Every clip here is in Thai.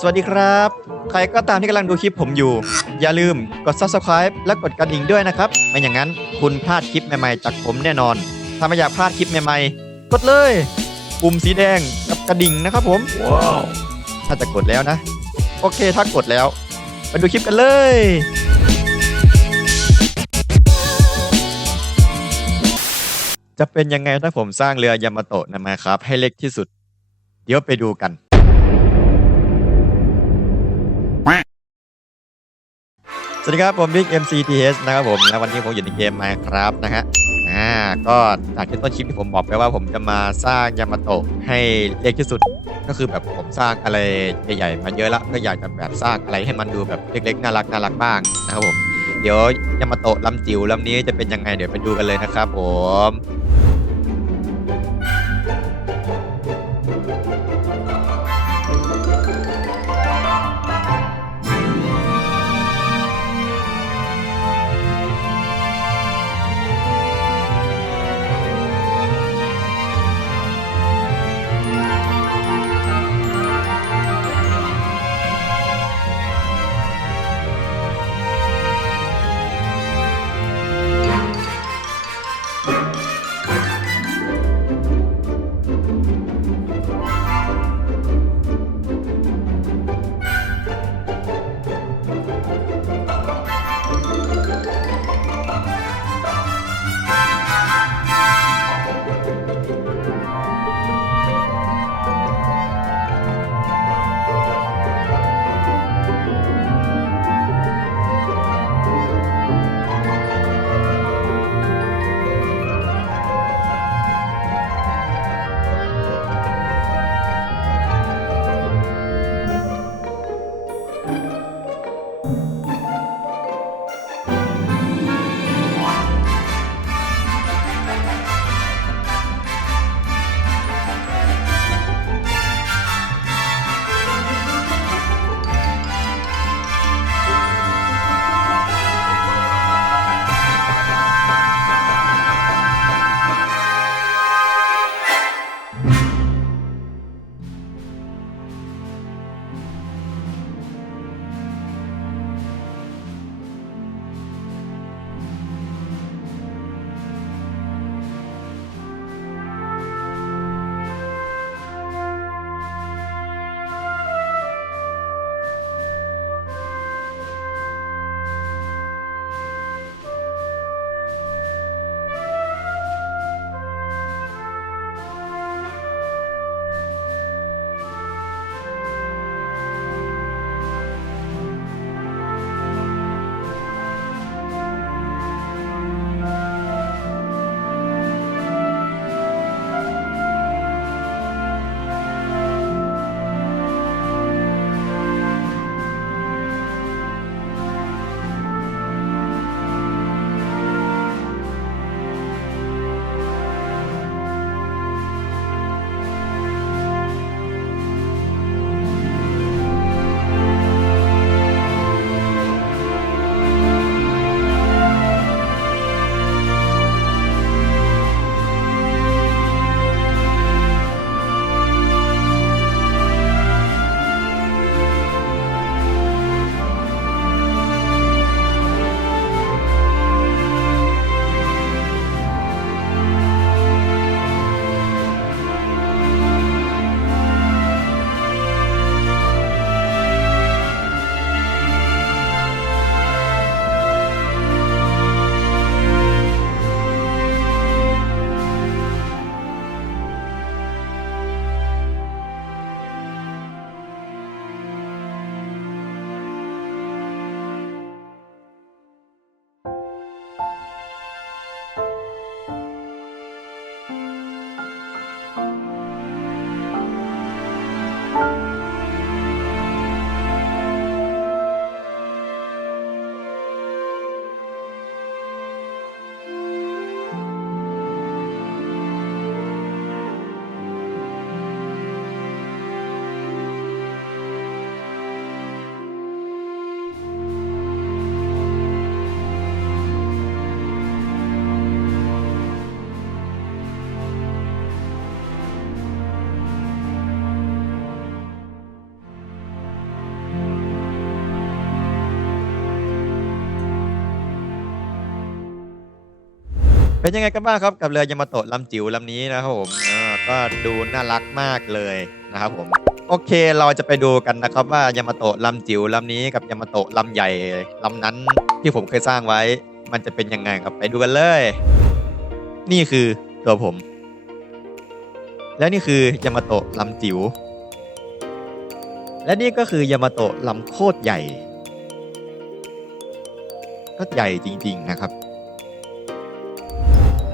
สวัสดีครับ ใครก็ตามที่กำลังดูคลิปผมอยู่ อย่าลืมกด subscribe และกดกระดิ่งด้วยนะครับ ไม่อย่างนั้นคุณพลาดคลิปใหม่ๆจากผมแน่นอน ถ้าไม่อยากพลาดคลิปใหม่ๆ กดเลย ปุ่มสีแดงกับกระดิ่งนะครับผมว้าวถ้าจะกดแล้วนะ โอเคถ้ากดแล้วไปดูคลิปกันเลยจะเป็นยังไงถ้าผมสร้างเรือยามาโตะนะมาครับให้เล็กที่สุด เดี๋ยวไปดูกัน สวัสดีครับผมบิ๊ก MCTH นะครับผมและวันนี้ผมอยู่ในเกม Minecraft นะฮะอ่าก็จากที่ต้นคลิปที่ผมบอกไปว่าผมจะมาสร้างยามาโตะให้เล็กที่สุด ก็คือแบบผมสร้างอะไรใหญ่ๆมาเยอะและก็อยากจะแบบสร้างอะไรให้มันดูแบบเล็กๆน่ารักน่ารักบ้างนะครับผมเดี๋ยวยามาโตะลำจิ๋วลำนี้จะเป็นยังไงเดี๋ยวไปดูกันเลยนะครับผม เป็นยังไงกันบ้างครับกับเรือยามาโตะลำจิ๋วลำนี้นะครับผมก็ดูน่ารักมากเลยนะครับผม โอเคเราจะไปดูกันนะครับว่ายามาโตะลำจิ๋วลำนี้กับยามาโตะลำใหญ่ลำนั้นที่ผมเคยสร้างไว้ มันจะเป็นยังไงครับไปดูกันเลย นี่คือตัวผม และนี่คือยามาโตะลำจิ๋วและนี่ก็คือยามาโตะลำโคตรใหญ่ก็ใหญ่จริง ๆนะครับ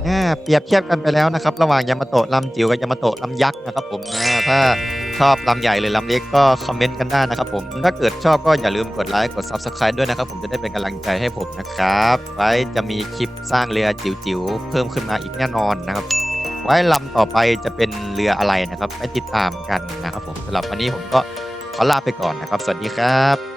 อ่าเปรียบเทียบกันไปแล้วนะครับ ระหว่างยามาโตะลำจิ๋วกับยามาโตะลำยักษ์นะครับผมนะถ้าชอบลำใหญ่หรือลำเล็กก็คอมเมนต์กันได้นะครับผมถ้าเกิดชอบก็อย่าลืมกดไลค์กด Subscribe ด้วยนะครับ ผมจะได้เป็นกำลังใจให้ผมนะครับ ไว้จะมีคลิปสร้างเรือจิ๋วๆเพิ่มขึ้นมาอีกแน่นอนนะครับ ไว้ลำต่อไปจะเป็นเรืออะไรนะครับไปติดตามกันนะครับ ผมสำหรับวันนี้ผมก็ขอลาไปก่อนนะครับ สวัสดีครับ